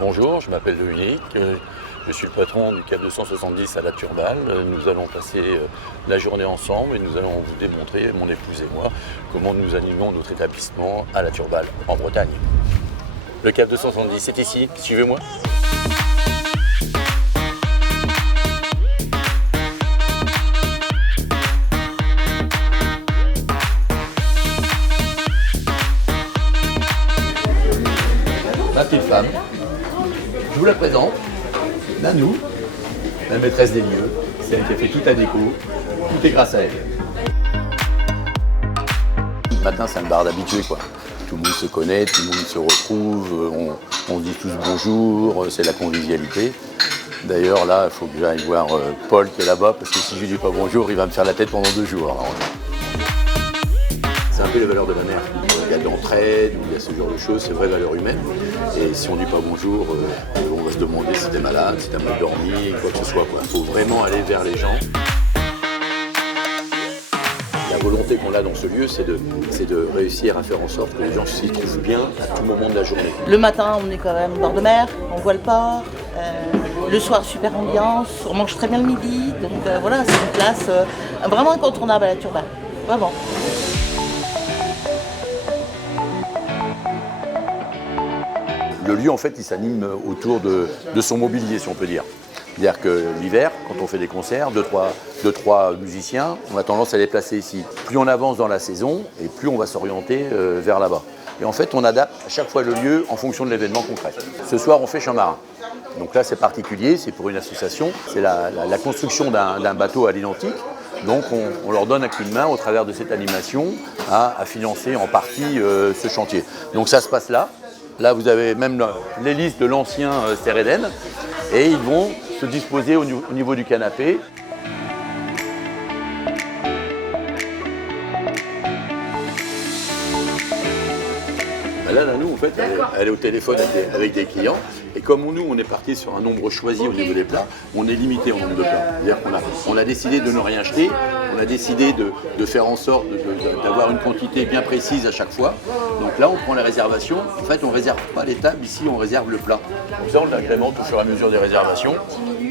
Bonjour, je m'appelle Dominique, je suis le patron du CAP 270 à la Turballe. Nous allons passer la journée ensemble et nous allons vous démontrer, mon épouse et moi, comment nous animons notre établissement à la Turballe, en Bretagne. Le CAP 270, c'est ici, suivez-moi. Ma petite femme, je vous la présente, Nanou, la maîtresse des lieux, c'est elle qui a fait toute la déco, tout est grâce à elle. Le matin, c'est un bar d'habitués, quoi. Tout le monde se connaît, tout le monde se retrouve, on se dit tous bonjour, c'est la convivialité. D'ailleurs, là, il faut que j'aille voir Paul qui est là-bas, parce que si je lui dis pas bonjour, il va me faire la tête pendant 2 jours. Alors, c'est un peu les valeurs de ma mère. Il y a de l'entraide, il y a ce genre de choses, c'est vraies valeurs humaines. Et si on ne dit pas bonjour, on va se demander si t'es malade, si t'as mal dormi, quoi que ce soit. Il faut vraiment aller vers les gens. La volonté qu'on a dans ce lieu, c'est de réussir à faire en sorte que les gens s'y trouvent bien à tout moment de la journée. Le matin, on est quand même au bord de mer, on voit le port. Le soir, super ambiance, on mange très bien le midi. Donc voilà, c'est une place vraiment incontournable à la Turballe. Vraiment. Le lieu, en fait, il s'anime autour de son mobilier, si on peut dire. C'est-à-dire que l'hiver, quand on fait des concerts, deux, trois musiciens, on a tendance à les placer ici. Plus on avance dans la saison, et plus on va s'orienter vers là-bas. Et en fait, on adapte à chaque fois le lieu en fonction de l'événement concret. Ce soir, on fait Champ-Marin. Donc là, c'est particulier, c'est pour une association. C'est la construction d'un bateau à l'identique. Donc on leur donne un coup de main au travers de cette animation à financer en partie ce chantier. Donc ça se passe là. Là, vous avez même l'hélice de l'ancien Céréden et ils vont se disposer au niveau du canapé. Là, Nanou, en fait, elle est au téléphone avec des clients. Et comme nous, on est parti sur un nombre choisi au niveau des plats, on est limité en nombre de plats. C'est-à-dire qu'on a décidé de ne rien jeter, on a décidé de faire en sorte d'avoir une quantité bien précise à chaque fois. Donc là, on prend les réservations. En fait, on ne réserve pas les tables, ici, on réserve le plat. Comme ça, on l'agrémente au fur et à mesure des réservations.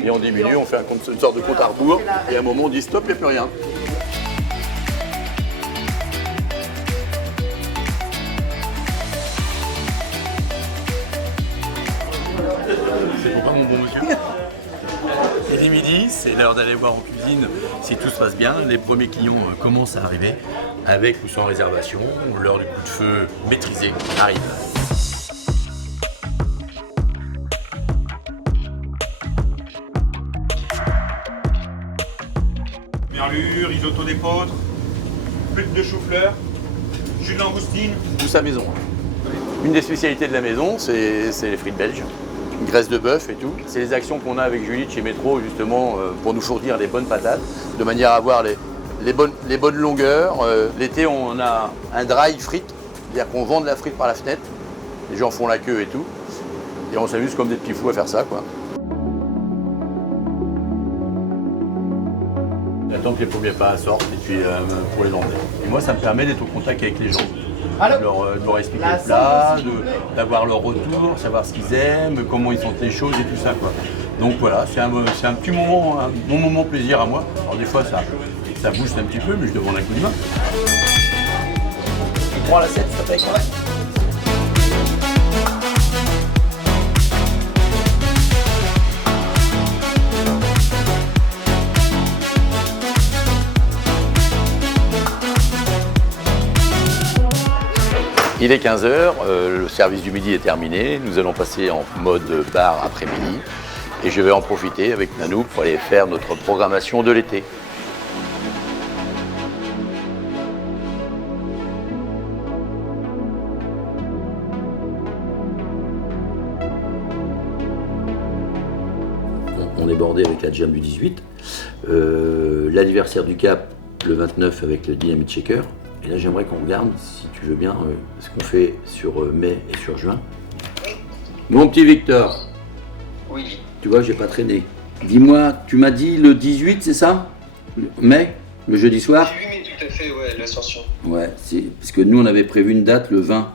Et on diminue, on fait une sorte de compte à rebours. Et à un moment, on dit stop, il n'y a plus rien. C'est pour pas mon bon monsieur. Il est midi, c'est l'heure d'aller voir en cuisine si tout se passe bien. Les premiers clients commencent à arriver, avec ou sans réservation. L'heure du coup de feu maîtrisé arrive. Merlure, risotto d'épeautre, pute de chou-fleur, jus de langoustine. Tout sa maison. Une des spécialités de la maison, c'est les frites belges. Graisse de bœuf et tout. C'est les actions qu'on a avec Julie de chez Métro justement pour nous fournir les bonnes patates, de manière à avoir les bonnes longueurs. L'été, on a un dry frites, c'est-à-dire qu'on vend de la frite par la fenêtre. Les gens font la queue et tout. Et on s'amuse comme des petits fous à faire ça, quoi. J'attends que les premiers pas sortent et puis pour les emmener. Et moi, ça me permet d'être au contact avec les gens. De leur expliquer le plat, d'avoir leur retour, savoir ce qu'ils aiment, comment ils sentent les choses et tout ça, quoi. Donc voilà, c'est un petit moment, un bon moment plaisir à moi. Alors des fois ça booste un petit peu, mais je demande un coup de main. Tu prends l'assiette, ça fait correct. Il est 15h, le service du midi est terminé, nous allons passer en mode bar après-midi et je vais en profiter avec Nanou pour aller faire notre programmation de l'été. On est bordé avec la jam du 18, l'anniversaire du Cap le 29 avec le Dynamite Shaker. Et là, j'aimerais qu'on regarde, si tu veux bien, ce qu'on fait sur mai et sur juin. Mon petit Victor. Oui. Tu vois, j'ai pas traîné. Dis-moi, tu m'as dit le 18, c'est ça? Mai? Le jeudi soir? Oui, mais tout à fait, ouais, l'ascension. Ouais, parce que nous, on avait prévu une date le 20.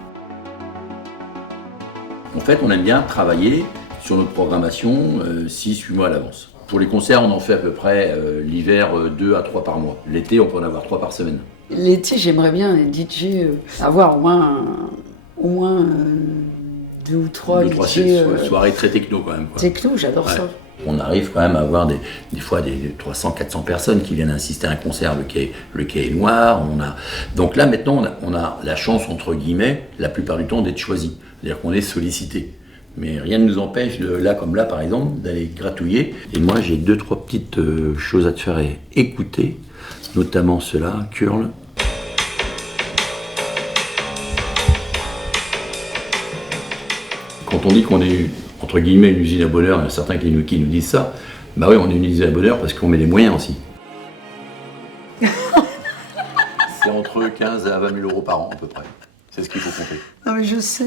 En fait, on aime bien travailler sur notre programmation 6-8 mois à l'avance. Pour les concerts, on en fait à peu près l'hiver 2 à 3 par mois. L'été, on peut en avoir 3 par semaine. L'été, j'aimerais bien, les DJ, avoir au moins 2 ou 3 DJ. Soirées très techno quand même. Quoi. Techno, j'adore ça. On arrive quand même à avoir des fois des 300-400 personnes qui viennent assister à un concert, le quai est noir. Donc là maintenant on a la chance entre guillemets la plupart du temps d'être choisi, c'est-à-dire qu'on est sollicité. Mais rien ne nous empêche, là comme là par exemple, d'aller gratouiller. Et moi j'ai 2-3 petites choses à te faire écouter, notamment cela, Curl. Quand on dit qu'on est entre guillemets une usine à bonheur, il y en a certains qui nous disent ça, bah oui on est une usine à bonheur parce qu'on met les moyens aussi. C'est entre 15 à 20 000 euros par an à peu près, c'est ce qu'il faut compter. Non mais je sais.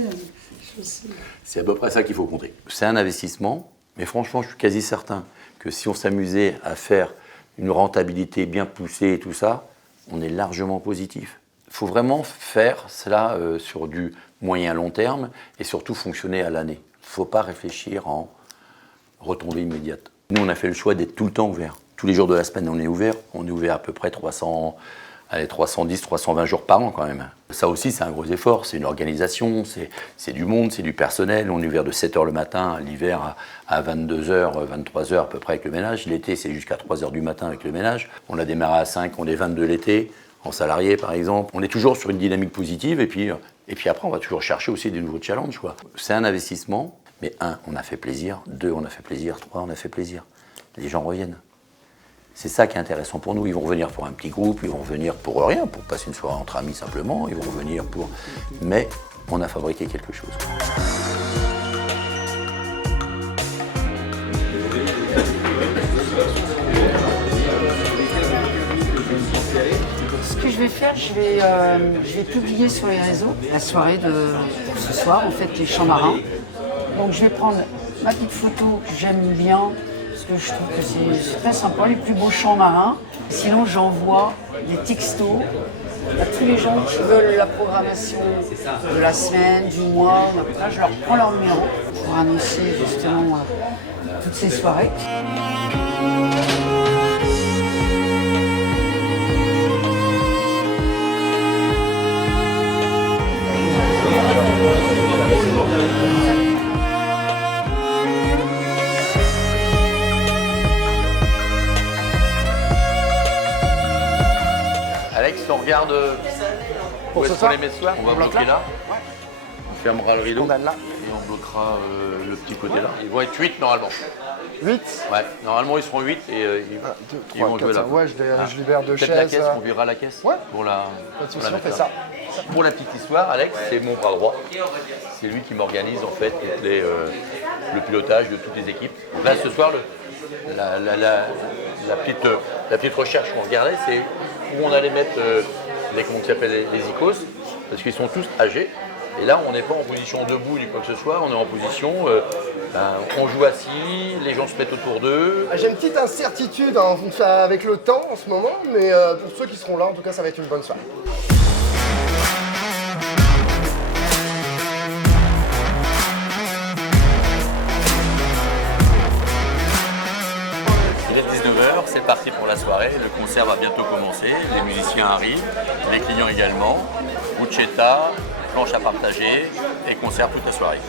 C'est à peu près ça qu'il faut compter. C'est un investissement, mais franchement je suis quasi certain que si on s'amusait à faire une rentabilité bien poussée et tout ça, on est largement positif. Il faut vraiment faire cela sur du moyen long terme et surtout fonctionner à l'année. Il ne faut pas réfléchir en retombée immédiate. Nous, on a fait le choix d'être tout le temps ouvert. Tous les jours de la semaine, on est ouvert. On est ouvert à peu près 310, 320 jours par an quand même. Ça aussi, c'est un gros effort. C'est une organisation, c'est du monde, c'est du personnel. On est ouvert de 7h le matin, l'hiver à 22h, 23h à peu près avec le ménage. L'été, c'est jusqu'à 3h du matin avec le ménage. On a démarré à 5, on est 22 l'été, en salarié par exemple. On est toujours sur une dynamique positive et puis après, on va toujours chercher aussi des nouveaux challenges, quoi. C'est un investissement, mais 1, on a fait plaisir, 2, on a fait plaisir, 3, on a fait plaisir. Les gens reviennent. C'est ça qui est intéressant pour nous. Ils vont venir pour un petit groupe, ils vont venir pour rien, pour passer une soirée entre amis simplement, ils vont venir pour... Mais on a fabriqué quelque chose. Ce que je vais faire, je vais publier sur les réseaux la soirée de ce soir, en fait, les chants marins. Donc je vais prendre ma petite photo que j'aime bien, parce que je trouve que c'est très sympa, les plus beaux chants marins. Sinon, j'envoie des textos à tous les gens qui veulent la programmation de la semaine, du mois. Là, je leur prends leur numéro pour annoncer justement toutes ces soirées. Alex, on regarde où est-ce qu'on les met ce soir. On va bloquer là. On fermera le rideau. Et on bloquera le petit côté là. Ils vont être 8 normalement. 8 Ouais, normalement ils seront 8 et ils vont jouer là. Ouais, je libère 2 chaises. Peut-être la caisse, on virera la caisse. Ouais. Pour la on fait là. ça. Pour la petite histoire, Alex, c'est mon bras droit. C'est lui qui m'organise en fait le pilotage de toutes les équipes. Donc là ce soir, la petite recherche qu'on regardait, c'est où on allait mettre les icônes, parce qu'ils sont tous âgés. Et là, on n'est pas en position debout ni quoi que ce soit, on est en position, on joue assis, les gens se mettent autour d'eux. J'ai une petite incertitude avec le temps en ce moment, mais pour ceux qui seront là, en tout cas, ça va être une bonne soirée. Il est 19h, c'est parti pour la soirée, le concert va bientôt commencer, les musiciens arrivent, les clients également, Bucetta, planche à partager et concert toute la soirée.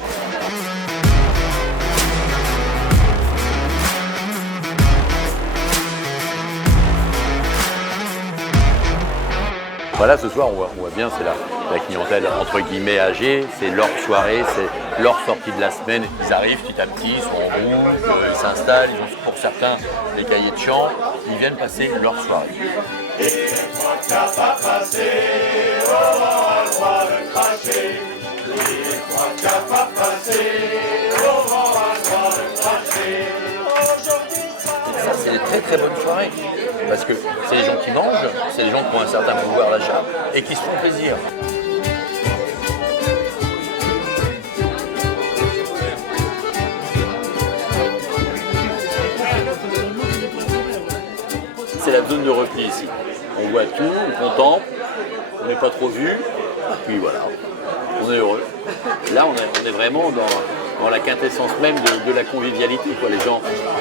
Voilà, ce soir, on voit bien, c'est la clientèle entre guillemets âgée, c'est leur soirée, c'est leur sortie de la semaine. Ils arrivent petit à petit, ils sont en groupe, ils s'installent, ils ont pour certains les cahiers de chant, ils viennent passer leur soirée. Ça, c'est des très très bonnes soirées. Parce que c'est les gens qui mangent, c'est les gens qui ont un certain pouvoir d'achat et qui se font plaisir. C'est la zone de repli ici. On voit tout, on contemple, on n'est pas trop vu, puis voilà, on est heureux. Là, on est vraiment dans dans la quintessence même de la convivialité, quoi. Les gens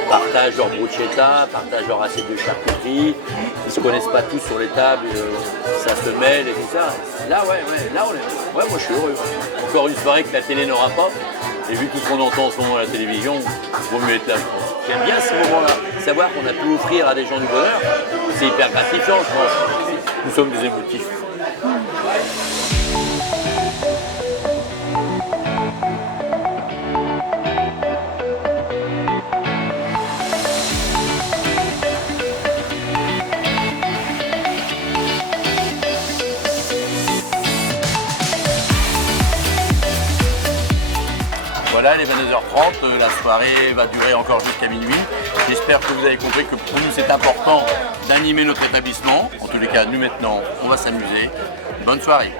partagent leur bruschetta, partagent leur assiette de charcuterie, ils se connaissent pas tous sur les tables, ça se mêle et tout ça. Là, là, moi je suis heureux. Encore une soirée que la télé n'aura pas, et vu tout ce qu'on entend en ce moment à la télévision, il vaut mieux être là, je pense. J'aime bien ce moment-là, savoir qu'on a pu offrir à des gens du bonheur, c'est hyper gratifiant, je pense. Nous sommes des émotifs. Voilà, il est 22h30, la soirée va durer encore jusqu'à minuit. J'espère que vous avez compris que pour nous c'est important d'animer notre établissement. En tous les cas, nous maintenant, on va s'amuser. Bonne soirée.